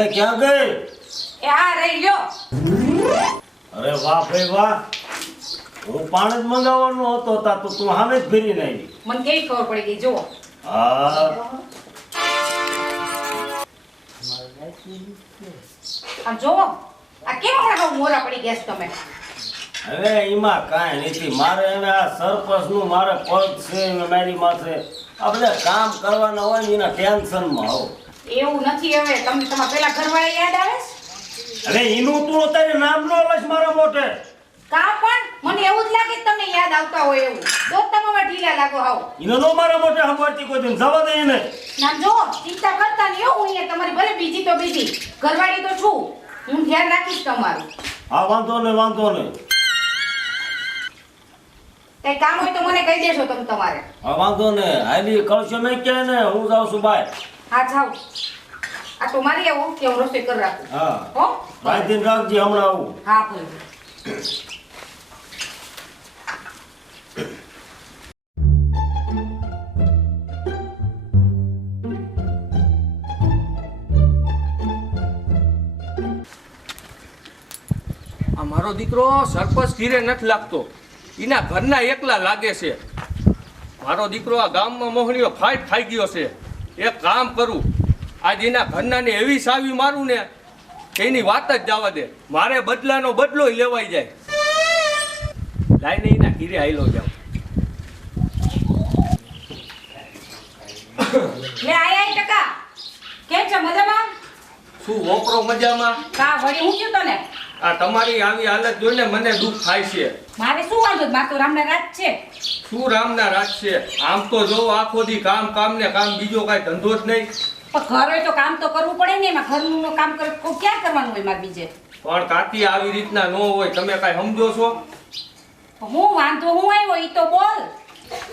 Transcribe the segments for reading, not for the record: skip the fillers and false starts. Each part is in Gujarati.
લે ક્યાં ગઈ? એ આ રહી લ્યો. અરે વાહ ભાઈ વાહ, હું પાણી જ મંગાવવાનો હતો તા તો તું સામે જ ફેરીને આવી. મને કેવી ખબર પડી ગઈ જુઓ. હા આમ જુઓ આ કેમ હમણાં મોરા પડી ગયા છો તમે? હવે એમાં કાંઈ નથી, મારે હવે આ સરપંચનું મારે પગ છે ને મારી માથે આ બધા કામ કરવાના હોય ને એના ટેન્શનમાં હોવ. એવું નથી. હવે તમને તમારા પેલા ઘરવાળા યાદ આવે છે? હવે એનું તું અત્યારે નામ નો લઈશ મારા મોઢે. કા પણ મને એવું જ લાગે કે તમને યાદ આવતા હોય એવું. તો તમે ઢીલા લાગો આવો. એનો નો મારા મોઢે સાંભળતી કોઈ દિન જવા દે એને. નામ જો ચિંતા કરતા નહીં હો. હું અહીંયા તમારી ભલે બીજી તો બીજી ઘરવાળી તો છું, હું ધ્યાન રાખીશ તમારું. હા વાંધો નહીં વાંધો નહીં. કઈ કામ હોય તો મને કહી દેશો તમે તમારે. હા વાંધો નહીં. હાલી કળશો મેં કે ને હું જાઉં છું બાય. હા જાઓ. આ તો મારી આવું કે હું રસોઈ કરી રાખું. હા હો બાય દિન રાખજે, હમણાં આવું. હા ભલે. આ મારો દીકરો સરપંચ ઘીરે નથી લાગતો, એના ઘરના એકલા લાગે છે. મારો દીકરો આ ગામમાં મોહણીઓ ફાઈટ ખાઈ ગયો છે. એક કામ કરું, આજ એના ઘરનાને એવી સાવી મારું ને કે એની વાત જ જવા દે. મારે બદલાનો બદલો લેવાઈ જાય. લાઈને એના ઘીરે આયલો જાવ. લે આયા ટકા કેમ છે? મજામાં? શું વોપરો મજામાં? કા વળી હું કયો તને? આ તમારી આવી હાલત જોઈને મને દુઃખ થાય છે. મારે શું વાંધો? મારે તો રામના રાત છે. શું રામના રાજ છે? આમ તો જો આખો દી કામ કામ ને કામ, બીજો કાંઈ ધંધો જ નહીં. પણ ઘર હોય તો કામ તો કરવું પડે ને. એમાં ઘરનું કામ કરે તો ક્યાં કરવાનું હોય મારે બીજે? પણ કાકી આવી રીતના ન હોય, તમે કાંઈ સમજો છો? હું વાંધો હું આવ્યો ઈ તો બોલ.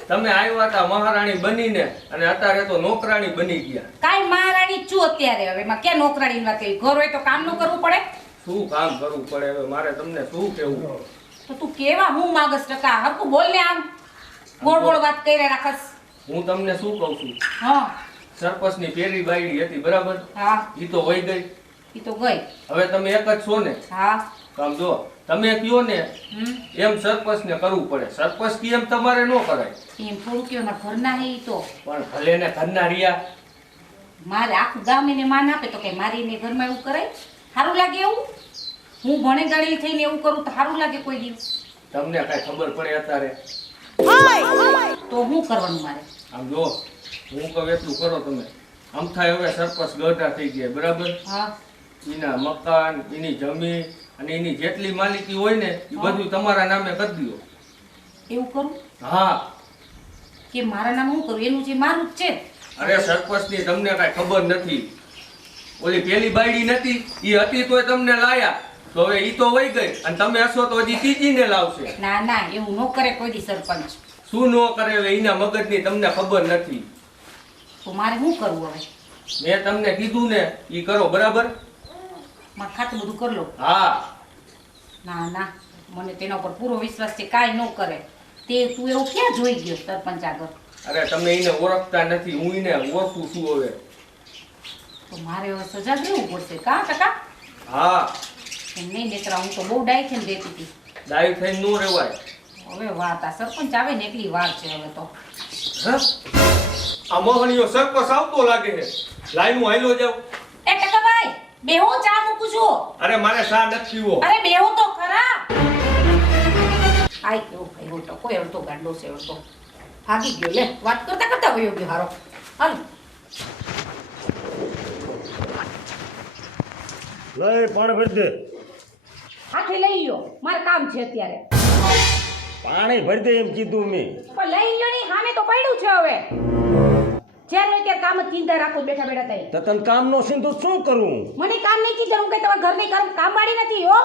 તમે આવ્યા હતા મહારાણી બનીને અને અત્યારે તો નોકરાણી બની ગયા. કાઈ મહારાણી છું અત્યારે. હવે એમાં ક્યાં નોકરાણીની વાત કરી? ઘર હોય તો કામ ન કરવું પડે? શું કામ કરવું પડે? હવે મારે તમને શું કહેવું? તો તું કેવા હું માગસ ટકા હરકું બોલ ને. આમ ગોળ ગોળ વાત કરી રાખસ. હું તમને શું કહું છું? હા સરપંચની પેરી બાયડી હતી બરાબર, હા ઈ તો વહી ગઈ. ઈ તો ગઈ. હવે તમે એક જ છો ને? હા કામ જો તમે કયો ને હમ એમ સરપંચને કરવું પડે. સરપંચ કી એમ તમારે ન કરાય. એમ થોડું કયો ના ઘરના હે ઈ તો. પણ ભલે ને ઘરના રહ્યા. મારે આખું ગામ એને માન આપે તો કે મારી ને ઘરમાં એવું કરાય? સારું લાગે એવું? હું ભણે ગણી થઈને એવું કરું તો સારું લાગે કોઈ દિવસ? તમને કાંઈ ખબર પડે અત્યારે? તો હું કરવાનું મારે? આમ જો હું કહું એટલું કરો તમે. આમ થાય હવે સરપંચ ગઢા થઈ ગયા બરાબર, હા એના મકાન, એની જમીન અને એની જેટલી માલિકી હોય ને એ બધું તમારા નામે કરી દો. એવું કરું હા. કે મારા નામ હું કરું? એનું જે મારું જ છે. અરે સરપંચની તમને કાંઈ ખબર નથી. ઓલી પેલી બાયડી નથી, એ હતી તોય તમને લાયા, તો હવે ઈ તો વહી ગઈ અને તમે હશો તો હજી ત્રીજીને લાવશે. ના ના એવું ન કરે કોઈ દી સરપંચ. શું ન કરે? હવે એના મગજની તમને ખબર નથી. તો મારે શું કરવું હવે? મેં તમને કીધું ને ઈ કરો બરાબર. મારે ખાતું બધું કરી લો. હા. ના ના મને તેના ઉપર પૂરો વિશ્વાસ છે. કાંઈ ન કરે તે તું એવું ક્યાં જોઈ ગયો સરપંચ આગળ? અરે તમે એને ઓળખતા નથી, હું એને ઓળખું છું હવે. તો મારે હવે સજા દેવું પડશે કા ટકા? હા. એમ નહીં નીકળા. હું તો બહુ ડાય થઈને દેતી હતી. દાઈ થઈને નો રેવાય. હવે વાત આ સરપંચ આવે ને એટલી વાર છે હવે તો. હા? આ મોહણીયો સરપંચ આવતો લાગે છે. લાઈન હું હાલ્યો જાઉં. એ ટકા ભાઈ બેહો, ચા મૂકું છું. અરે મારે શા નથી પીવો. અરે બેહો તો ખરા. આય કેવો ભાઈ તો કોઈ અડધો ગાંડો છે અડધો. ભાગી ગયો. લે વાત કરતા કરતા વયો ગયો હારો. હાલ લઈ પાણી ભરી દે. હાથે લઈ લ્યો. મારે કામ છે અત્યારે. પાણી ભરી દે એમ કીધું મેં. પણ લઈ લ્યો ની સામે તો પડ્યું છે હવે. જ્યારે હોય ત્યારે કામ જ ચિંતા રાખો બેઠા બેઠા થઈ. તો તને કામ નો સીન તો શું કરું? મને કામ નહીં કીધું. હું કઈ તમારા ઘરની કામવાળી નથી હો.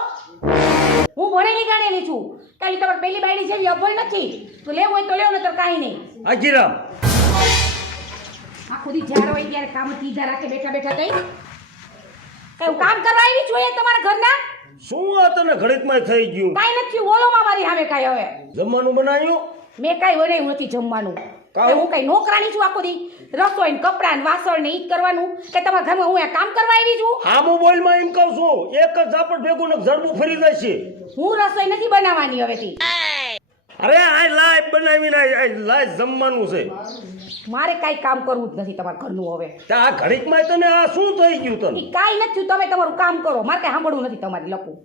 હું ભણેલી ગણેલી છું. કઈ તમારી પેલી બાયડી જેવી અભણ નથી. તો લેવું હોય તો લેવો, નતર કાંઈ નહીં. આજીરામ આખો દી જ્યારે હોય ત્યારે કામ જ ચિંતા રાખે બેઠા બેઠા થઈ. કઈ હું કામ કરવા આવી છું અહીંયા તમારા ઘરના? શું આ તને ઘડીકમાં થઈ ગયું? કાંઈ નથી. બોલો માં મારી સામે કાંઈ હવે જમવાનું બનાવ્યું? મેં કાંઈ બનાવ્યું નથી જમવાનું. કાં? હું કઈ નોકરાણી છું આખો દી રસોઈ ને કપડાં ને વાસણ ને ઈ જ કરવાનું કે તમારા ઘરમાં હું આ કામ કરવા આવી છું આ મોબાઈલમાં એમ કહું છું એક જ ઝાપટ ભેગું ને જડબું ફરી જાય છે. હું રસોઈ નથી બનાવવાની હવેથી અરે આ લાઈવ બનાવીને આ લાઈવ જમવાનું છે. મારે કાંઈ કામ કરવું જ નથી તમારા ઘરનું હવે આ ઘડીકમાં તને આ શું થઈ ગયું તને? ઈ કાંઈ નથી થયું, તમે તમારું કામ કરો, મારે કાંઈ સાંભળવું નથી તમારી લપું.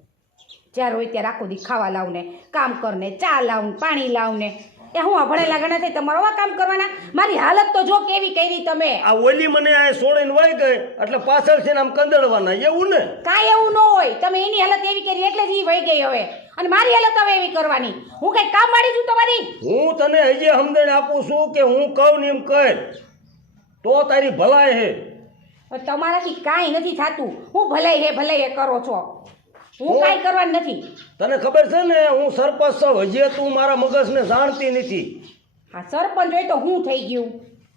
જ્યારે હોય ત્યારે આખો દી ખાવા લાવ ને કામ કર ને ચા લાવ ને પાણી લાવ ને એ હું ભણેલા ગણા થઈ તમારો આવા કામ કરવાના. મારી હાલત તો જો કેવી કરી તમે. આ ઓલી મને આ છોડીને વહી ગઈ એટલે પાછળ છે ને આમ કંદડવાના એવું ને? કાંઈ એવું ન હોય, તમે એની હાલત એવી કરી એટલે જ ઈ વહી ગઈ હવે, અને મારી હાલત હવે એવી કરવાની. હું કઈ કામ વાળી છું તમારી? હું તને હજી સમજણ આપું છું કે હું કહું ને એમ કર તો તારી ભલાઈ હે. તમારાથી કાંઈ નથી થતું. હું ભલે એ કરો છો, હું કાંઈ કરવાની નથી. તને ખબર છે ને હું સરપંચ છું, હજી તું મારા મગજને જાણતી નથી. હા સરપંચ હોય તો હું થઈ ગયું.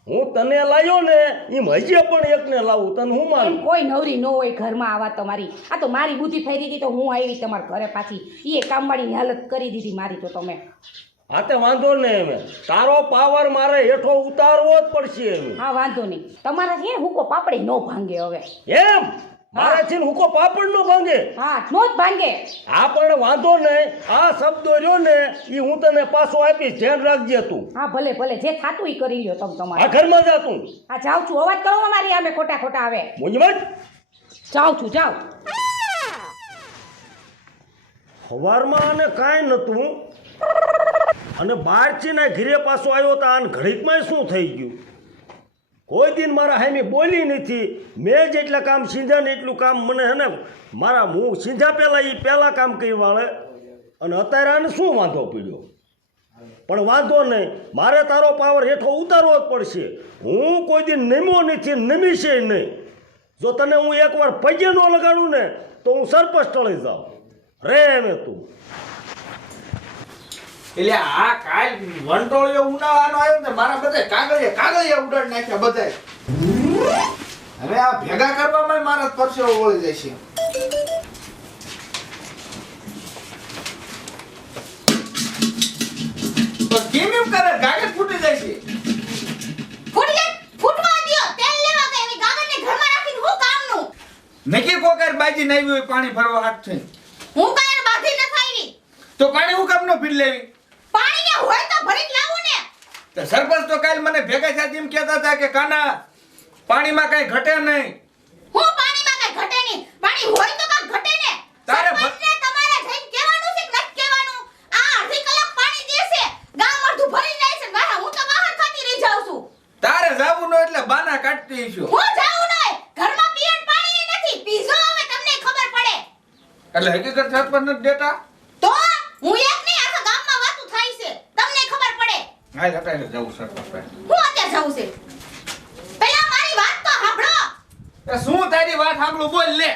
હું તને લાવ્યો ને એમ હજી પણ એકને લાવું. તને હું એમ માનું? કોઈ નવરી ન હોય ઘરમાં આવા તમારી. આ તો મારી બુદ્ધિ ફેરી દીધી તો હું આવી તમારા ઘરે પાછી. એ કામવાળીની હાલત કરી દીધી મારી તો તમે. હા તે વાંધો ને એમ તારો પાવર મારે હેઠો ઉતારવો જ પડશે એમ. હા વાંધો નહીં, તમારા છે ને હુકો પાપડી ન ભાંગે હવે. એમ મારા છે ને હુકો પાપડ નો ભાંગે? હા નો જ ભાંગે. હા પણ વાંધો નહીં, આ શબ્દો રહ્યો ને એ હું તને પાછો આપીશ, ધ્યાન રાખજે તું. હા ભલે જે થાતું ઈ કરી લ્યો તમે આ તમારે. ઘરમાં જા તું. હા જાઉં છું, અવાજ કરો મારી આમે ખોટા આવે. મુંજમત જાઉં છું જાઉં. સવારમાં આને કાંઈ નહોતું અને બહારથી ના ઘીરે પાછો આવ્યો તો આને ઘડીકમાં શું થઈ ગયું? કોઈ દિન મારા હામી બોલી નથી. મેં જેટલા કામ સીધા ને એટલું કામ મને હે ને મારા હું સીધા પહેલાં કામ કરી વાળે અને અત્યારે આને શું વાંધો પડ્યો? પણ વાંધો નહીં, મારે તારો પાવર હેઠો ઉતારવો જ પડશે. હું કોઈ દિન નમ્યો નથી, નમીશે નહીં. જો તને હું એકવાર પગે ન લગાડું ને તો હું સરપંચ ટળી જાઉં. રે મેં તું એટલે આ કાલ વંટોળિયો ઉનાળાનો આવ્યો ને મારા બધા કાગળિયા ઉડાડ નાખ્યા બધાય. હવે આ ભેગા કરવામાં મારા પરસેવો વળી જાય છે. તો કેમ એમ કરે? ગાગર ફૂટી જાય છે. ફૂટવા દ્યો, તેલ લેવા ગઈ એવી ગાગરને ઘરમાં રાખીને હું કામનું? નકી કોકર બાજી નાવી હોય પાણી ભરવા હાથ થઈને. હું કાંઈ બાધી ન થાવી. તો પાણી હું કામ નો પી લેવી? પાણી ને હોય તો ભરીને લાવું ને. તો સરપંચ તો કાલ મને ભેગા સાથે એમ કહેતા હતા કે કાના પાણીમાં કઈ ઘટે નહીં. હું પાણીમાં કઈ ઘટે નહીં, પાણી હોય તો કાંઈ ઘટે ને. તારે સરપંચને તમારે જઈને કહેવાનું છે કે નથી કહેવાનું? આ અડધી કલાક પાણી દેશે, ગામ અડધું ભરી જાય છે, વાહ હું તો બહાર ખાતી રહી જાઉં છું. તારે જાવું ન એટલે બાના કાઢતી છું. હું જાઉં નહીં, ઘરમાં પીવાનું પાણી નથી, પીઝો હવે તમને ખબર પડે. એટલે હકીકત સરપંચ નથી દેતા. તો હું એક નહીં આખા ગામમાં વાતું થાય છે, તમને ખબર પડે. હાલ હટાઈને જાવું સરપંચ પાસે. હું અત્યારે જાઉં છે. પહેલા મારી વાત તો સાંભળો. એ શું તારી વાત સાંભળું બોલ લે.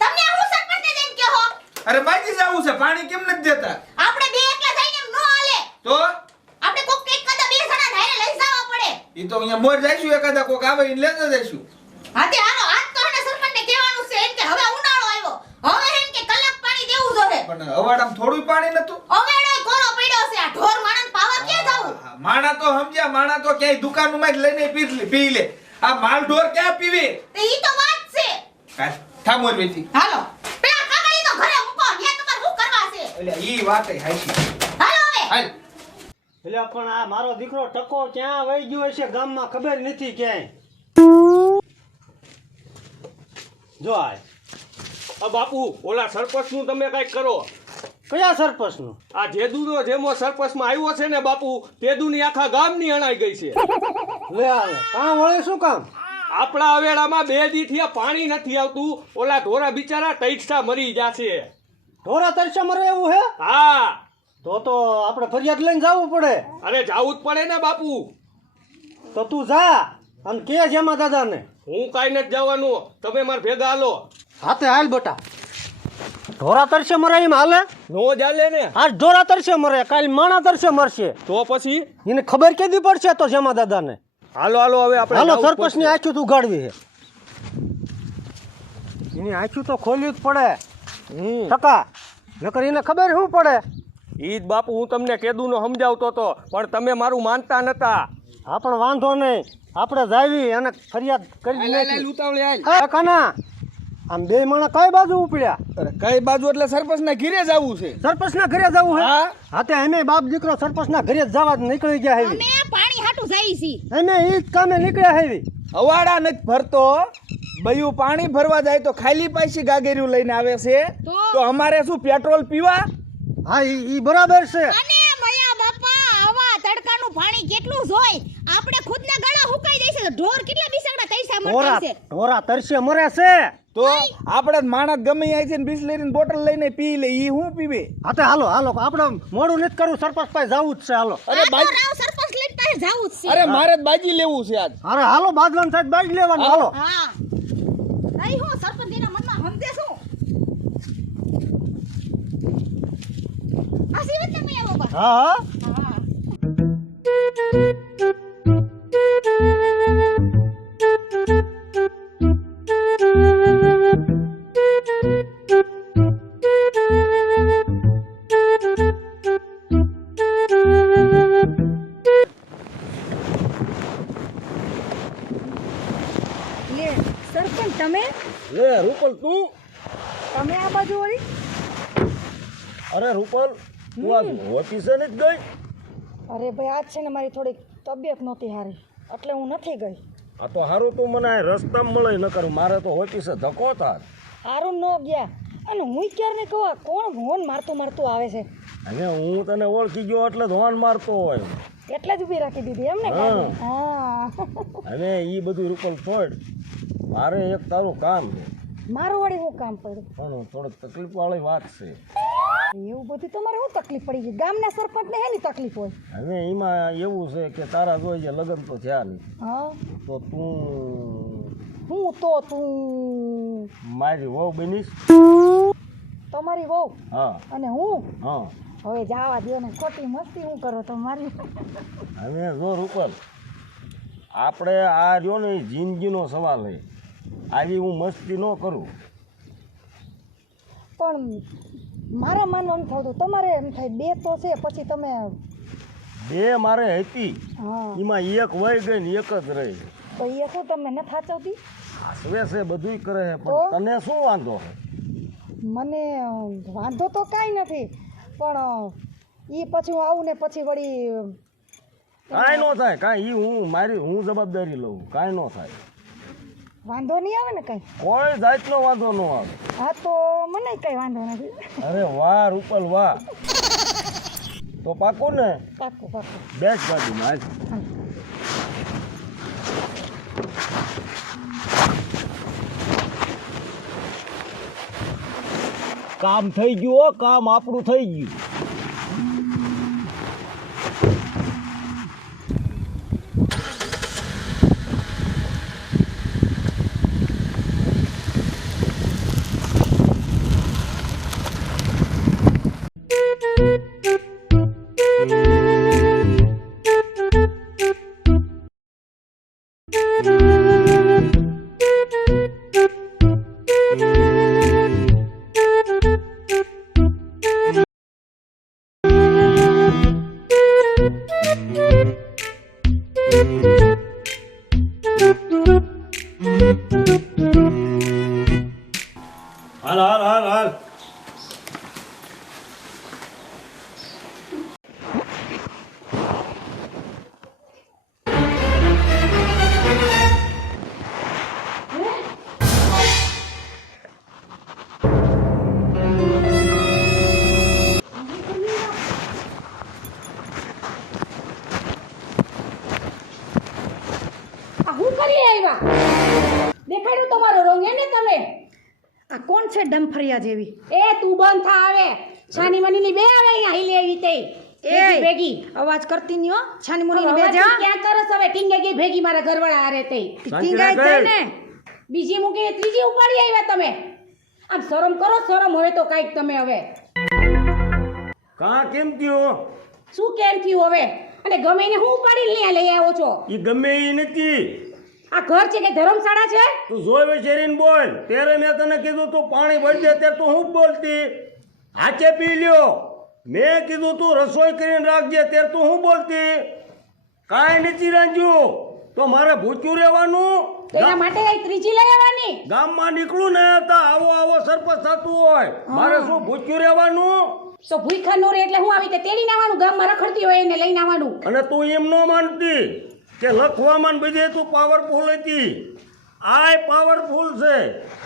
તમને હું સરપંચને જઈને કહો. અરે બાજી જાવું છે, પાણી કેમ નથી દેતા? આપણે બે એકલા જઈને એમ નો હાલે. તો આપણે કોક એક કદા બે જણા ધારે લઈ જવા પડે. ઈ તો અહીંયા મોર જઈશું, એકાદા કોક આવે ઈને લેતા જઈશું. હાતે હાલો આજ તો એને સરપંચને કહેવાનું છે એમ કે હવે ઉનાળો આવ્યો, હવે એમ કે કલાક પાણી દેવું જોઈએ. પણ અવાડામાં થોડું પાણી નતું. અવેડો કોરો પડ્યો છે, આ ઢોર માણસ પાવા ક્યાં જાવું? માણા તો સમજ્યા, માણા તો ક્યાંય દુકાનમાં જ લઈને પી લે. આ માલ ઢોર ક્યાં પીવે? તે ઈ તો વાત છે. કાલ થામોર વેતી. હાલો પેલા કાગળી તો ઘરે મૂકો, ન્યા તમારે શું કરવા છે? એટલે ઈ વાત હાચી. હાલો હવે. હાલ એટલે પણ આ મારો દીકરો ટકો ક્યાં વહી ગયો છે ગામમાં ખબર નથી ક્યાંય. જો આ બાપુ ઓલા સરપંચ નું તમે કઈક કરો. કયા સરપંચનું? આ જેદુનો જેમો સરપંચમાં આવ્યો છે ને બાપુ, તેદુની આખા ગામની અણાઈ ગઈ છે. લે આવે કામ વળે શું કામ? આપણા અવેડામાં 2 દીથી પાણી નથી આવતું. ઓલા ઢોરા બિચારા તૈઠા મરી જાશે. ઢોરા તરસે મરે એવું હે? હા તો આપણે ફરિયાદ લઈને જવું પડે. અરે જાવું જ પડે ને બાપુ. તો તું જા અને કે જેમાં દાદાને. હું કાંઈ નથી જવાનું, તમે માર ભેગા હાલો. હાથે હાલ બેટા. ઢોરા તરસે મરે એમ હાલે? નો ચાલે ને. આજ ઢોરા તરસે મરે, કાલ માણા તરસે મરશે. તો પછી એને ખબર કેદી પડશે તો જેમાં દાદાને. હાલો હવે આપણે હાલો જાવું જ સરપંચ ની આંખું તું ગાડવી છે. એની આંખું તો ખોલવી જ પડે ટકા, નકર એને ખબર શું પડે ઈ જ બાપુ હું તમને કેદુનો સમજાવતો હતો પણ તમે મારું માનતા નતા. હા પણ વાંધો નહીં, આપણે જાવી અને ફરિયાદ કરી નાખી. ઉતાવળે આય. એ કાના, આમ બે માણસ કઈ બાજુ ઉપડ્યા? અરે કઈ બાજુ એટલે સરપંચ ના ઘીરે જવું છે. સરપંચના ઘરે જવું હે? હા. હા તે અમે બાપ દીકરો સરપંચના ઘરે જ જવા નીકળી ગયા હેવી. અમે પાણી હાટું જાય છી. અમે ઈ જ કામે નીકળ્યા હેવી. અવાડા નથી ભરતો, બયું પાણી ભરવા જાય તો ખાલી પાછી ગાગેરિયું લઈને આવે છે. તો અમારે શું પેટ્રોલ પીવા? હા ઈ બરાબર છે. અને મયા બાપા આવા તડકાનું પાણી કેટલું જોય? આપણે ખુદના ગળા હુકાઈ જાય છે. ઢોર કેટલા બિસાડા તૈસા મરતા છે. ઢોરા તરસે મરે છે. તો આપણે માણસ ગમે આવી છે ને બિસ્લેરીની બોટલ લઈને પી લે, ઈ હું પીવે? હા તે હાલો આપણે મોડું નથી કરવું, સરપંચ પાસે જવું જ છે. હાલો. અરે બાજી, રાવ સરપંચ લઈને પાસે જાવું જ છે. અરે મારે જ બાજી લેવું છે આજ. અરે હાલો બાજવાન સાહેબ બાજ લેવાનું. હાલો. હા. નહીં હું સરપંચ એના મનમાં સમજે છું. આ સીવત ને મયા બાપા. હા હા. લે સરપંચ તમે લે રૂપલ તું. તમે આ બાજુ વળી અરે રૂપલ તું આજ ઓફિસે નથી ગઈ? અરે ભાઈ આજ છે ને મારી થોડીક તબિયત નહોતી સારી એટલે હું નથી ગઈ. આ તો હારું તું મને આ રસ્તામાં મળે ન કરું, મારે તો ઓફિસે ધક્કો થાત. સારું ન ગયા અને હું ક્યારે કહું આ કોણ હોન મારતું આવે છે અને હું તને ઓળખી ગયો એટલે જ હોન મારતો હોય. એટલે જ ઊભી રાખી દીધી એમ ને હા. ગાડી? હા અને ઈ બધું રૂપલ છોડ, મારે એક તારું કામ છે મારું વળી શું કામ પડ્યું? પણ થોડીક તકલીફ વાળી વાત છે. એવું બધું તમારે શું તકલીફ પડી ગઈ? ગામના સરપંચને હેની તકલીફ હોય? હવે એમાં એવું છે કે તારા જોઈએ લગ્ન તો થયા નહીં, હા તો તું તું મારી વહુ બનીશ. તમારી વહુ હા અને હું હા. હવે જાવા દો ને, ખોટી મસ્તી હું કરો તમારી? હવે જો રૂપલ, આપણે આ રહ્યો ને એ જિંદગીનો સવાલ છે, આવી હું મસ્તી ન કરું. પણ મારા માનવા નથી થતું, તમારે એમ થાય બે તો છે પછી તમે બે મારે હતી, હા એમાં એક વહી ગઈ ને એક જ રહી. તો એ શું તમે નથી સાચવતી? હાસવે છે બધુંય કરે છે, તો? પણ તને શું વાંધો છે? મને વાંધો તો કાંઈ નથી, પણ એ પછી હું આવું ને પછી વળી કાંઈ ન થાય, કાંઈ હું જવાબદારી લઉં, કાંઈ ન થાય, વાંધો નહીં આવે ને કાંઈ? કોઈ જાતનો વાંધો ન આવે. હા તો મને કાંઈ વાંધો નથી. અરે વાહ રૂપલ વાહ. તો પાકું ને? પાક્કું પાક્કું. બેસ ગાડીમાં આજ. કામ થઈ ગયું હો, કામ આપણું થઈ ગયું. હાલ હાલ હાલ હાલ. આ હું કરી આવ્યા? દેખાડ્યું તમારો રોંગ એને તમે? આ કોણ છે ડમફરિયા જેવી? એ તું બંધ થા આવે. છાની મનીની બે આવે અહીંયા હિલે આવી તે. એ ભેગી અવાજ કરતી નહીં હો, છાની મુની હવે બે તું જા. ક્યાં કરસ હવે? ટીંગે ગઈ ભેગી મારા ઘરવાળા હારે તે. ટીંગાઈ જાય ને. બીજી મૂકીને ત્રીજી ઉપાડી આવ્યા તમે. આમ શરમ કરો, શરમ હોય તો કાંઈક તમે હવે. કાં કેમ થયો? શું કેમ થયું હવે? અને ગમે એને હું ઉપાડી લઈ આવ્યો છો? એ ગમે એ નથી. આ ઘર છે કે ધર્મશાળા છે? તું જોઈ વિચારીને બોલ. ત્યારે મેં તને કીધું તું પાણી ભરી દે ત્યારે તું હું બોલતી? હાચે પી લ્યો. મેં કીધું તું રસોઈ કરીને રાખજે ત્યારે તું શું બોલતી કાંઈ નથી રાંધ્યું તો મારે ભૂખ્યું રહેવાનું તો એના માટે કઈ ત્રીજી લઈ આવવાની ગામમાં નીકળું ને તો આવો આવો સરપંચ થતું હોય મારે શું ભૂખ્યું રહેવાનું તો ભૂખા નો રે એટલે હું આવી રીતે તેડીને આવવાનું ગામમાં રખડતી હોય એને લઈને આવવાનું અને તું એમ ન માનતી કે લખવામાં ને બધે તું પાવરફુલ હતી આય પાવરફુલ છે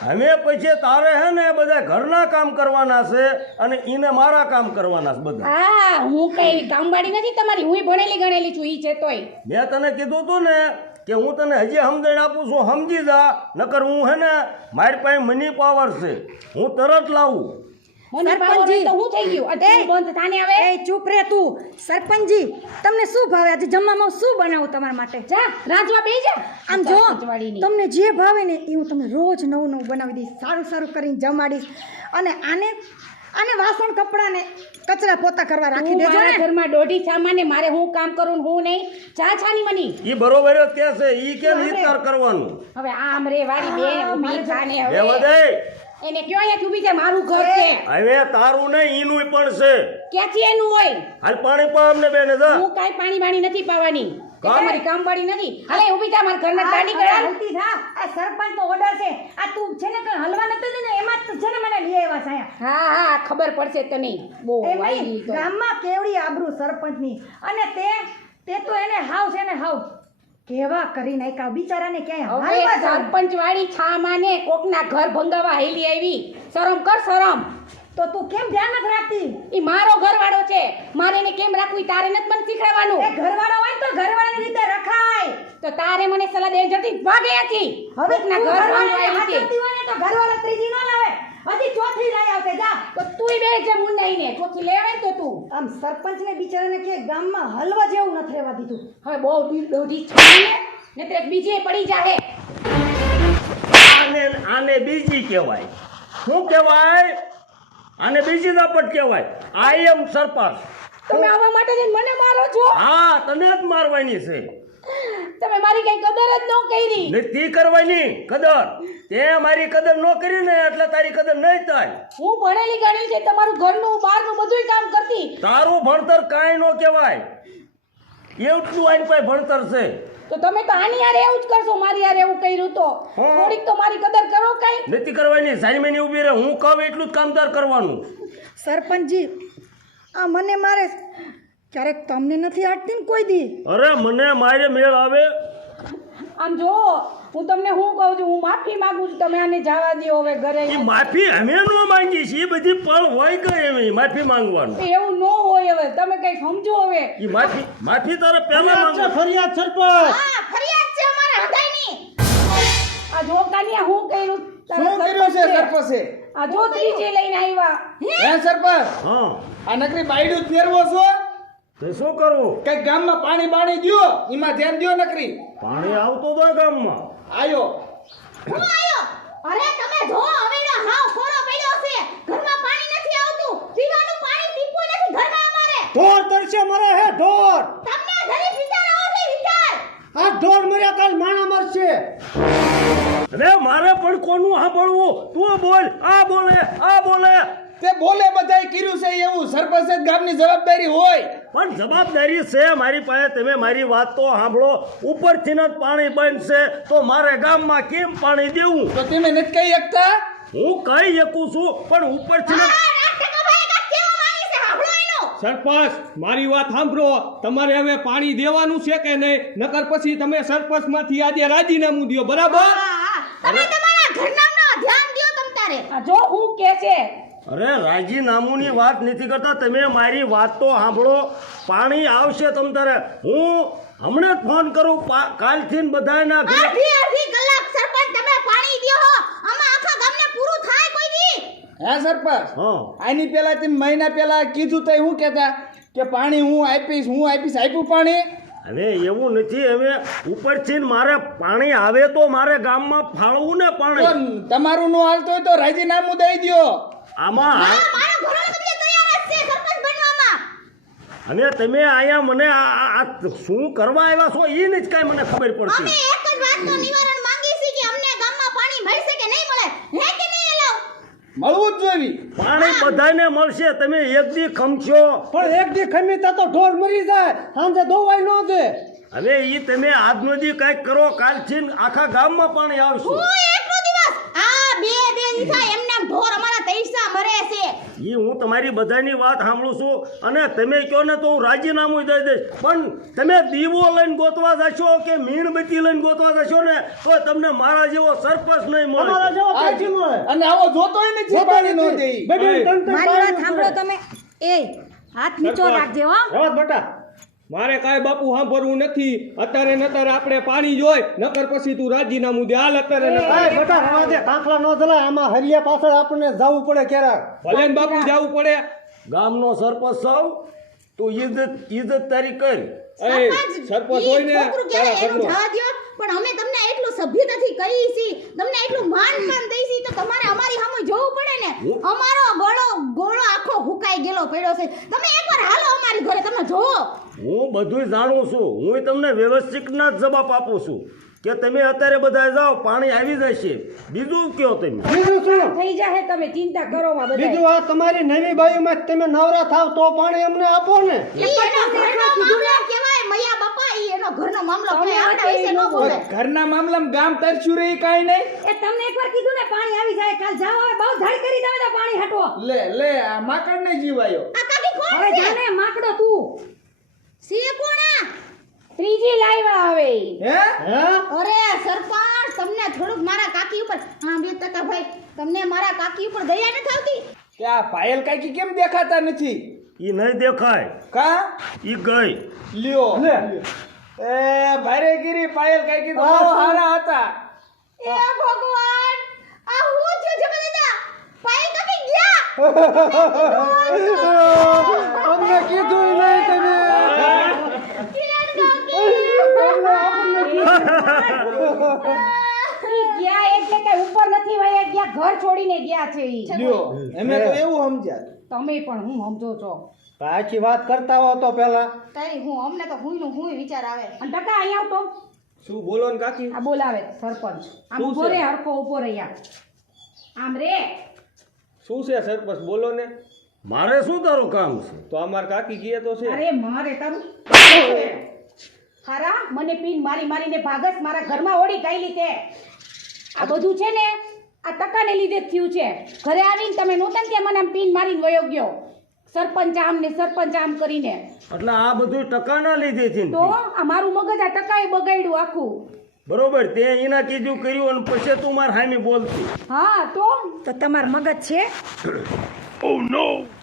હવે પછી તારે હે ને બધા ઘરના કામ કરવાના છે અને એને મારા કામ કરવાના છે બધા હા હું કઈ કામવાળી નથી તમારી હું ભણેલી ગણેલી છું ઈ છે તોય મેં તને કીધું તું ને કે હું તને હજી સમજણ આપું છું સમજી જા નકર હું હે ને મારી પાસે મની પાવર છે હું તરત લાવું મને પાવર હોય તો હું થઈ ગયું અત્યારે બંધ થાને આવે એ ચૂપ રે તું સરપંચજી તમને શું ભાવે આજે જમવામાં શું બનાવું તમારા માટે જા રાંધવા બેસી જા આમ જો સરપંચવાળીની. તમને જે ભાવે ને એ હું તમને રોજ નવું નવું બનાવી દઈશ સારું સારું કરીને જમાડીશ અને આને વાસણ કપડાને કચરા પોતા કરવા રાખી તું દેજો મારા ને ઘરમાં દોઢી સામાને મારે હું કામ કરું ને હું નહીં ચા છાની મની એ બરોબર જ કે છે એ કે નિસ્તાર કરવાનું હવે આમ રે વાળી બેન ઊભી થાને રહેવા હવે દે એને કયો અહીંયા ઊભી છે મારું ઘર છે હવે તારું નહીં ઈનું પણ છે ક્યાંથી એનું હોય હાલ પાણી પા અમને બેને જા હું કાંઈ પાણી બાણી નથી પાવાની કામ? તમારી કામવાળી નથી હાલે ઊભી થા મારા ઘરના દાડી કરા હલતી થા આ સરપંચ નો ઓર્ડર છે આ તું છે ને કઈ હલવા નતો દે ને એમાં જ છે ને મને લઈ આવ્યા છે અહીંયા હા હા ખબર પડશે તને બહુ એમ વાયડી નહીં, તો ગામમાં કેવડી આબરૂ સરપંચની અને તે તો એને હાવ છે ને હાવ કેવા કરી નાખ્યા બિચારાને ક્યાંય હવે હાલવા જ સરપંચ વાળી છામાને કોકના ઘર ભંગાવા હેલી આવી શરમ કર શરમ તો તું કેમ ધ્યાન નથી રાખતી ઈ મારો ઘરવાળો છે મારે એને કેમ રાખવું ઈ તારે નથી મને શીખડાવવાનું એ ઘરવાળો હોય ને તો ઘરવાળાની રીતે રખાય તો તારે મને સલાહ દે જતી ભાગે અહીંથી હવે કોકના તું ઘર ઘરવાળાને ભંગાવા આવી હાચવતી હોય ને તો ઘરવાળો ત્રીજી ન લાવે હજી ચોથી લઈ આવશે જા તો તુંય બે છે મુંડાઈને ચોથી લેવાય તો તું આમ સરપંચને બિચારાને કે ગામમાં હલવા જેવું નથી રહેવા દીધું હવે બહુ દોઢી છાને ને તે બીજે પડી જાહે આને બીજી કહેવાય શું કહેવાય આને બીજી દાપટ કહેવાય આઈ એમ સરપંચ તમે આવા માટે જઈને મને મારો છો હા તને જ મારવાની છે તમે મારી કઈ કદર જ ન કરી નથી કરવાની કદર તે મારી કદર ન કરી ને એટલે તારી કદર નહીં થાય હું ભણેલી ગણી છે તમારું ઘરનું બહારનું બધુંય કામ કરતી તારું ભણતર કાંઈ ન કહેવાય એટલું આની પાસે ભણતર છે તો તમે તો આની યાર એવું જ કરશો મારી યાર એવું કર્યું તો હા. થોડીક તો મારી કદર કરો કઈ નથી કરવાની સારી મહિને ઊભી રહે હું કહું એટલું જ કામદાર કરવાનું સરપંચજી આ મને મારે ક્યારેક તમને નથી આટતી ને કોઈ દી અરે મને મારે મેળ આવે આમ જો હું તમને શું કહું છું હું માફી માંગુ છું તમે આને જવા દો હવે ઘરે એ માફી અમે ન માંગી છીએ એ બધી પળ હોય ગઈ એમ માફી માંગવાનું એવું ન હોય હવે તમે કઈ સમજો હવે એ માફી તારે પહેલા માંગો ફરિયાદ સરપંચ હા ફરિયાદ છે અમારે હદાયની આ જો કાનિયા હું કર્યું શું કર્યું છે સરપંચે આ જો ત્રીજી લઈને આવ્યા હે સરપંચ હા આ નકરી બાયડું ફેરવો છો તે શું કરવું કઈ ગામમાં પાણી બાણી દ્યો એમાં ધ્યાન દ્યો નકરી પાણી આવતો તો ગામમાં આયો હું આયો અરે તમે જો હવેડો હાવ ખોરો પડ્યો છે ઘરમાં પાણી નથી આવતું પીવાનું પાણી ટીપું નથી ઘરમાં અમારે ઢોર તરશે મરે હે ઢોર તમને ગરીબ વિચાર આવો છે વિચાર આ ઢોર મર્યા કાલ માણા મરશે અરે મારે પણ કોનું સાંભળવું તું બોલ આ બોલે તે બોલે બધાય કર્યું છે એવું સરપંચ જ ગામની જવાબદારી હોય પણ જવાબદારી છે મારી પાસે તમે મારી વાત તો સાંભળો ઉપરથી જ પાણી બંધ છે તો મારે ગામમાં કેમ પાણી દેવું તો તમે નથી કહી શકતા હું કહી શકું છું પણ ઉપરથી સરપંચ મારી વાત સાંભળો તમારે હવે પાણી દેવાનું છે કે નહીં નકર પછી તમે સરપંચમાંથી આજે રાજીનામું દ્યો બરાબર તમે તમારા ઘરનામનો ધ્યાન દ્યો તમ તારે આ જો હું કે છે અરે રાજીનામુની વાત નથી કરતા તમે મારી વાત તો સાંભળો પાણી આવશે તમ તારે હું હમણાં જ ફોન કરું કાલથી બધાના ઘરે અડધી કલાક સરપંચ તમે પાણી દ્યો હો આમાં આખા ગામને પૂરું થાય કોઈ દી હે સરપંચ હા આની પેલા તમે મહિના પેલા કીધું તો હું કહેતા કે પાણી હું આપીશ આપ્યું પાણી હવે એવું નથી હવે ઉપરથી મારે પાણી આવે તો મારે ગામમાં ફાળવું ને તો પાણી તમારું નો હાલતો હોય તો રાજીનામું દઈ દ્યો આમાં મારો ઘરવાળો તમને તૈયાર જ છે સરપંચ બનવામાં અને તમે અહીંયા મને આ શું કરવા આવ્યા છો એ જ કાંઈ મને ખબર પડતી એક જ વાતનું નિવારણ માંગી છે કે અમને ગામમાં પાણી મળશે કે નહીં મળે હે કે નહીં એલાવ મળવું જ જોઈએ. પાણી બધાને મળશે, તમે એક દી ખમશો. પણ એક દી ખમી તા તો ઢોર મરી જાય, સાંજે દોવાય ન દે. હવે એ તમે આજનો દી કાંઈક કરો, કાલથી આખા ગામમાં પાણી આવશે. હું એકલો દિવસ આ બે દીથા એમને ઢોર અમારા તૈસા મરે છે. એ હું તમારી બધાની વાત સાંભળું છું, અને તમે કહો ને તો હું રાજીનામું દઈ દઈશ. પણ તમે દીવો લઈને ગોતવા જશો કે મીણબત્તી લઈને ગોતવા જશો ને તો તમને મારા જેવો સરપંચ નહીં અમારા મળે. જેવો કાંઈ મળે. અને આવો જોતોય નથી, જોતો પાણી ન નથી. દે. બે બે ત્રણ ત્રણ મારી વાત પાણી સાંભળો મળે. તમે. એ હાથ નીચો રાખજે હો. રવાજ બેટા. મારે કાંઈ બાપુ સાંભળવું નથી. અત્યારે ને અત્યારે આપણે પાણી જોઈ, નકર પછી તું રાજીનામું દે. હાલ અત્યારે ને અત્યારે. કાંઈ બેટા રવા દે, કાંકલા ન જલાય. આમાં હરિયા પાછળ આપણને જવું પડે ક્યારેક. ભલે ને બાપુ જવું પડે. ગામનો સરપંચ સૌ તું ઇજ્જત તારી કરી. એ સરપંચ હોય ને છોકરું તારા કહેવાય એનું ઘરનો. જવા દ્યો, પણ અમે તમને એટલું સભ્યતાથી કહી છી, તમને એટલું માન દઈ છી, તો તમારે અમારી સામે જોવું પડે ને. અમારો ગોળો આખો હુકાઈ ગયેલો પડ્યો છે. તમે એકવાર હાલો અમારી ઘરે, તમે જોવો. હું બધું જાણું છું. હું તમને વ્યવસ્થિતના જ જવાબ આપું છું કે તમે અત્યારે બધા જાઓ, પાણી આવી જશે. બીજું કયો તમે. બીજું શું? થઈ જાય તમે ચિંતા કરો માં બધા. બીજું આ તમારી નવી બાયુમાં તમે નવરા થાવ તો પાણી અમને આપો ને. ઈ એનો ઘરનો મામલો કહેવાય, મૈયા બાપા, ઈ એનો ઘરનો મામલો કહેવાય. આપણા વિશે ન બોલે. ઘરના મામલામાં ગામ તરસ્યું રહી કાંઈ નહીં. એ તમને એકવાર કીધું ને પાણી આવી જાય, કાલ જાઓ હવે બહુ ધાડ કરી દેવા દે પાણી હટવો. લે આ માકડ ને જીવાયો. આ કાકી કોણ હવે છે? જાને માકડો તું સી કોણા? ત્રીજી લાવ્યા હવે. હે હે? અરે સરપંચ, તમને થોડુંક મારા કાકી ઉપર, હા 2% ભાઈ, તમને મારા કાકી ઉપર દયા નથી આવતી? કે આ પાયલ કાકી કેમ દેખાતા નથી? એ નહીં દેખાય, કા એ ગઈ. લ્યો લે. એ ભારેગીરી પાયલ કાકી તો બહુ હારા હતા. એ ભગવાન, આ હું થયું છે બધા? પાયલ કાકી ગયા. અમને કીધું નહીં તમે. કિરણ કાકી. ઈ ગયા એટલે કે ઉપર નથી વયા ગયા, ઘર છોડીને ગયા છે ઈ. લ્યો અમે તો એવું સમજ્યા. તમે પણ હું સમજો છો. સાચી વાત કરતા હો તો પેલા. તારી હું અમને તો હું વિચાર આવે. અને ટકા અહીંયા આવતો શું બોલો ને કાકી? આ બોલાવે સરપંચ. આમ શું ઉભો છે? રે, હરખો ઉભો રે યાર. આમ રે. શું છે સરપંચ? બોલો ને. મારે શું તારું કામ છે? તો અમાર કાકી કહે તો છે. અરે મારે તારું હારા મને પીન મારીને ભાગસ મારા ઘરમાં ઓળી ગાયલી તે. આ બધું છે ને આ ટકાને લીધે જ થયું છે. ઘરે આવીને તમે નહોતા ને કે મને આમ પીન મારીને વયો ગયો, સરપંચ આમ કરીને. એટલે આ બધું ટકાના લીધે છે ને. તો આ મારું મગજ આ ટકાએ બગાડ્યું આખું. બરોબર, તે એના કીધું કર્યું અને પછી તું માર સામે બોલતી. હા તો તમારું મગજ છે.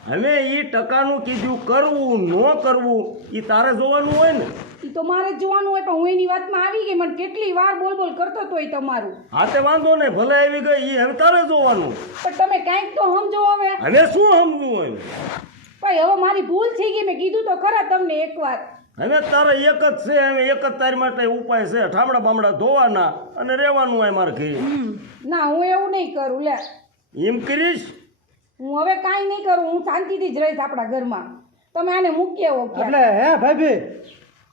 હવે એ ટકાનું કીધું કરવું ન કરવું એ તારે જોવાનું હોય ને. એ તો મારે જ જોવાનું હોય, પણ હું એની વાતમાં આવી ગઈ. મને કેટલી વાર બોલ કરતો તો એ તમારું. હા તે વાંધો નહીં, ભલે આવી ગઈ એ હવે તારે જોવાનું. પણ તમે કાંઈક તો સમજો હવે. હવે શું સમજવું હોય? ભાઈ હવે મારી ભૂલ થઈ ગઈ. મેં કીધું તો ખરા તમને એકવાર. હવે તારે એક જ છે, હવે એક જ તારી માટે ઉપાય છે. ઠામડા બામડા ધોવાના અને રહેવાનું હોય મારે ઘરે. ના હું એવું નહીં કરું. લે એમ કરીશ. હું હવે કાંઈ નહીં કરું. હું શાંતિથી જ રહીશ આપણા ઘરમાં. તમે આને મૂકી આવો ક્યાં. એટલે હે ભાભી,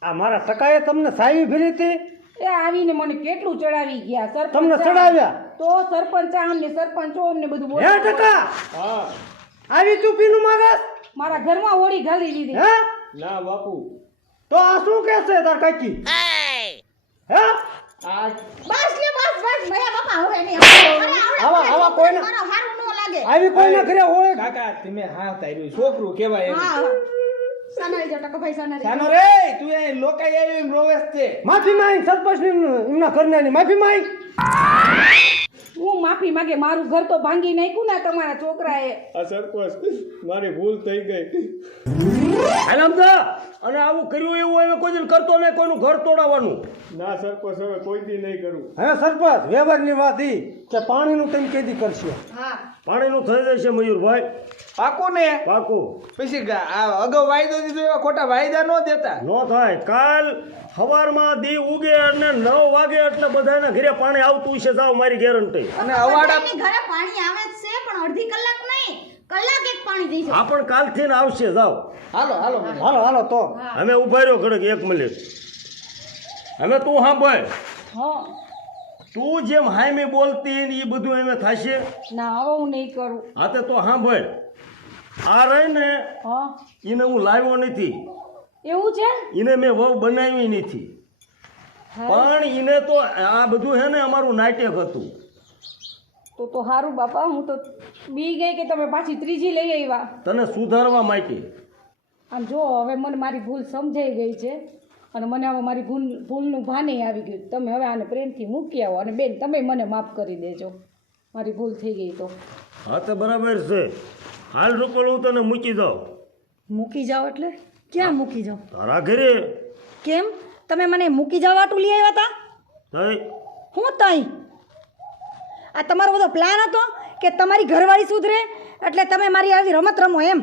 આ મારા ટકાએ તમને સાવી ભરી હતી? એ આવીને મને કેટલું ચડાવી ગયા. સરપંચ તમને આમ. ચડાવ્યા? તો સરપંચ આમ ને સરપંચ ઓમ ને બધું હે બોલે. ટકા, હા. આવી ચૂપીનું મારા? મારા ઘરમાં હોળી ઘાલી દીધી. હે? ના બાપુ. તો આ શું કે છે તાર કાકી? હે? આ બસ મૈયા બાપા, હવે નહીં. આવા કોઈને મારો હારું ન લાગે. આવી કોઈના ઘરે હોય? કાકા તમે હા તાર્યું છોકરું કેવાય એમ. હા સનાઈ જો ટકા ભાઈ સનાઈ. સાનો રે તું એ લોકાઈ આવ્યો એમ રોવેસ છે. માફી માંગ સરપંચ એમના ઘરનાની માફી માંગ. હું માફી માંગે. મારું ઘર તો ભાંગી નાખ્યું ને તમારા છોકરાએ. આ સરપંચ મારી ભૂલ થઈ ગઈ. હાલ સમજા. અને આવું કર્યું એવું હવે કોઈ દિન કરતો નહીં, કોઈનું ઘર તોડાવવાનું. ના સરપંચ હવે કોઈ દી નહીં કરું. હવે સરપંચ વ્યવહારની વાત ઈ કે પાણીનું તમે કેદી કરશો? હા પાણીનું થઈ જશે મયુરભાઈ, પાકું ને પાકું. પછી આ અગાઉ વાયદો દીધો એવા ખોટા વાયદા ન દેતા. ન થાય. કાલ સવારમાં દી ઉગે અને 9 વાગે એટલે બધાના ઘરે પાણી આવતું છે. જાવ, મારી ગેરંટી. અને અવાડા બધાની ઘરે પાણી આવે જ છે, પણ અડધી કલાક નહીં, કલાક એક પાણી દઈશું. આ પણ કાલથી ને આવશે. જાવ, હાલો હાલો હાલો તો અમે ઉભા રહ્યો ઘડીક 1 મિનિટ. હવે તું સાંભળ. હા તું જેમ હામી બોલતી ને એ બધું એમ થશે. ના હવે હું નહીં કરું. હા તે તો સાંભળ, આ રહી ને હા એને હું લાવ્યો નથી, એવું છે? એને મેં વહુ બનાવી નથી, પણ એને તો આ બધું છે ને અમારું નાટક હતું. તો સારું બાપા, હું તો બી ગઈ કે તમે પાછી ત્રીજી લઈ આવ્યા. તને સુધારવા માટે. આમ જો હવે મને મારી ભૂલ સમજાઈ ગઈ છે અને મને હવે મારી ભૂલનું ભાને આવી ગયું. તમે હવે આને પ્રેમથી મૂકી આવો અને બેન તમે મને માફ કરી દેજો, મારી ભૂલ થઈ ગઈ તો. હા તો બરાબર છે. હાલ રૂપલ હું તને મૂકી દઉં. મૂકી જાઓ એટલે ક્યાં મૂકી જાઓ? તારા ઘરે. કેમ તમે મને મૂકી જવા વાટું લઈ આવ્યા હતા? તઈ હું તઈ? આ તમારો બધો પ્લાન હતો કે તમારી ઘરવાળી સુધરે એટલે તમે મારી આવી રમત રમો એમ?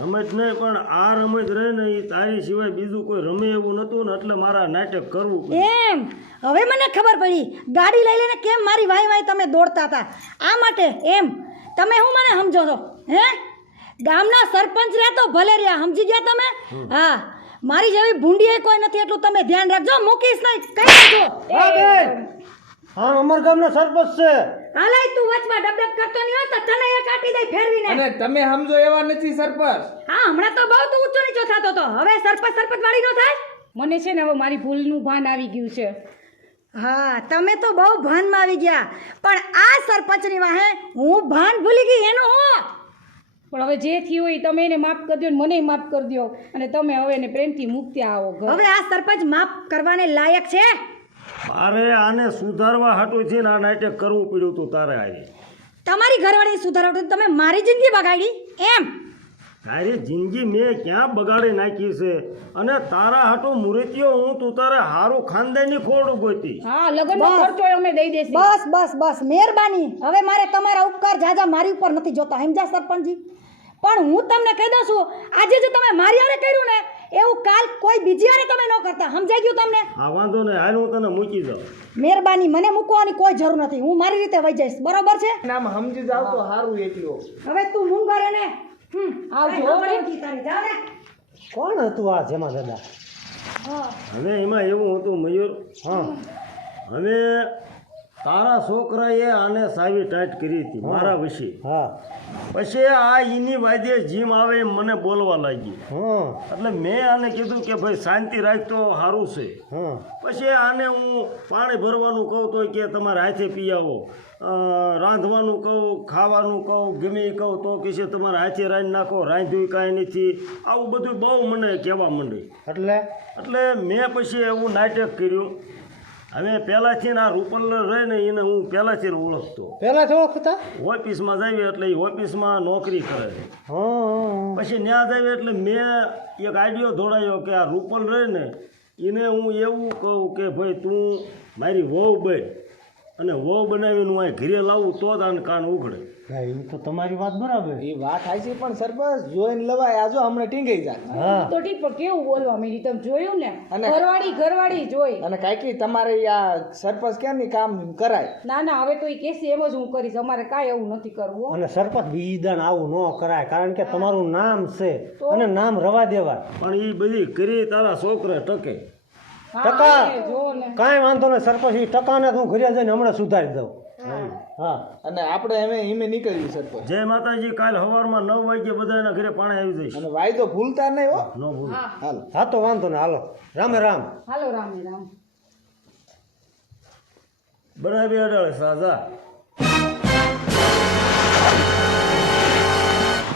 રમત નહીં, પણ આ રમત રહે ને એ તારી સિવાય બીજું કોઈ રમે એવું નતું ને એટલે મારા નાટક કરવું પડ્યું. એમ હવે મને ખબર પડી. ગાડી લઈ લઈને કેમ મારી વાય વાય તમે દોડતા હતા આ માટે એમ? તમે હું મને સમજો છો હે? ગામના સરપંચ રહ્યા તો ભલે રહ્યા, સમજી ગયા તમે? હા, મારી જેવી ભૂંડી કોઈ નથી એટલું તમે ધ્યાન રાખજો. મૂકીશ નહીં, કઈ નાખો. હા બેન, હા અમારા ગામનો સરપંચ છે. હાલાય તું વચમાં ડબડબ કરતો નહીં હોય તો તને એ કાઢી દઈ ફેરવીને. અને તમે સમજો એવા નથી સરપંચ. હા, હમણાં તો બહુ તું ઊંચો નીચો થતો હતો, હવે સરપંચ વાળી નો થાય. મને છે ને હવે મારી ભૂલનું ભાન આવી ગયું છે. હા, તમે તો બહુ ભાનમાં આવી ગયા, પણ આ સરપંચની વાહે હું ભાન ભૂલી ગઈ એનું હું. પણ હવે જે થયું હોય તમે એને માફ કરી દો ને મને માફ કરી દો અને તમે હવે એને પ્રેમથી મૂકતી આવો ઘર. હવે આ સરપંચ માફ કરવાને લાયક છે? મારે આને સુધારવા હાટું છે ને આ નાટક કરવું પડ્યું તું તારે. આજે તમારી ઘરવાળી સુધારવા તમે મારી જિંદગી બગાડી એમ? તારી જિંદગી મેં ક્યાં બગાડી નાખી છે? અને તારા હાટું મૂર્તિઓ હું તું તારે હારું ખાનદાની ખોડું ગોતી. હા, લગ્નનો બસ. ખર્ચો અમે દઈ દેશું. બસ બસ બસ, મહેરબાની. હવે મારે તમારા ઉપકાર જાજા મારી ઉપર નથી જોતા, સમજ્યા સરપંચજી? પણ હું તમને કહી દઉં છું, આજે જો તમે મારી હારે કર્યું ને એવું કાલ કોઈ બીજી હારે તમે ન કરતા. સમજાઈ ગયું તમને? હા વાંધો નહીં, હાલ હું તને મૂકી દઉં. મહેરબાની, મને મૂકવાની કોઈ જરૂર નથી, હું મારી રીતે વહી જઈશ. બરોબર છે? નામ સમજી જાવ તો સારું એટલું. હવે તું મૂંગ ઘરે ને આવજો. જાઓ ને. કોણ હતું આ જેમાં દાદા? હવે એમાં એવું હતું મયુર, હવે તારા છોકરાએ આને સાવી ટાઈટ કરી હતી મારા વિશે. હા પછી આ એની વાદ્ય જીમ આવે એમ મને બોલવા લાગી. હા એટલે મેં આને કીધું કે ભાઈ શાંતિ રાખ તો સારું છે. હા પછી આને હું પાણી ભરવાનું કહું તો કે તમારે હાથે પી આવો, રાંધવાનું કહું, ખાવાનું કહું, ગમે એ કહું તો કે છે તમારે હાથે રાંધી નાખો, રાંધ્યું કાંઈ નથી. આવું બધું બહુ મને કહેવા માંડી. એટલે મેં પછી એવું નાટક કર્યું. હવે પહેલાંથી આ રૂપલ રહે ને એને હું પહેલાંથી ઓળખતો. પેલા તો ઓળખતા? ઓફિસમાં જાવી એટલે એ ઓફિસમાં નોકરી કરે. હા પછી ત્યાં જાવી એટલે મેં એક આઈડિયો દોડાયો કે આ રૂપલ રહે ને એને હું એવું કહું કે ભાઈ તું મારી વહુ બન અને વહુ બનાવીને હું અહીં ઘરે લાવું તો જ આને કાન ઉઘડે. હા, એ તો તમારી વાત બરાબર. એ વાત થાય છે પણ સરપંચ જોઈને લવાય. આજો હમણાં ટીંગાઈ જાય. હા તો ઠીક, પણ કેવું બોલવા માંડી તમે જોયું ને? અને- ઘરવાળી જોઈ. અને કાંઈકી તમારે આ સરપંચ કેમ ની કામ કરાય? ના ના, હવે તો એ કેસી એમ જ હું કરીશ. અમારે કાંઈ એવું નથી કરવું હો. અને સરપંચ બીજાને આવું ન કરાય, કારણ કે તમારું નામ છે તો? અને નામ રવા દેવાય. પણ એ બધી કરી તારા છોકરા ટકે. હા, ટકા. એ જો ને. કાંઈ વાંધો નહીં સરપંચ, એ ટકાને હું ઘરે જઈને હમણાં સુધારી દઉં. હા અને આપણે એમે નીકળ્યું સરપંચ. જય માતાજી, કાલ સવારમાં 9 વાગે બધા એના ઘરે પાણી આવી જઈશ. અને વાયદો ભૂલતા નહીં હો. ન ભૂલ. હાલ. હા તો વાંધો ને, હાલો રામે રામ. હાલો રામ રામ. બનાવી અડાડે સાજા.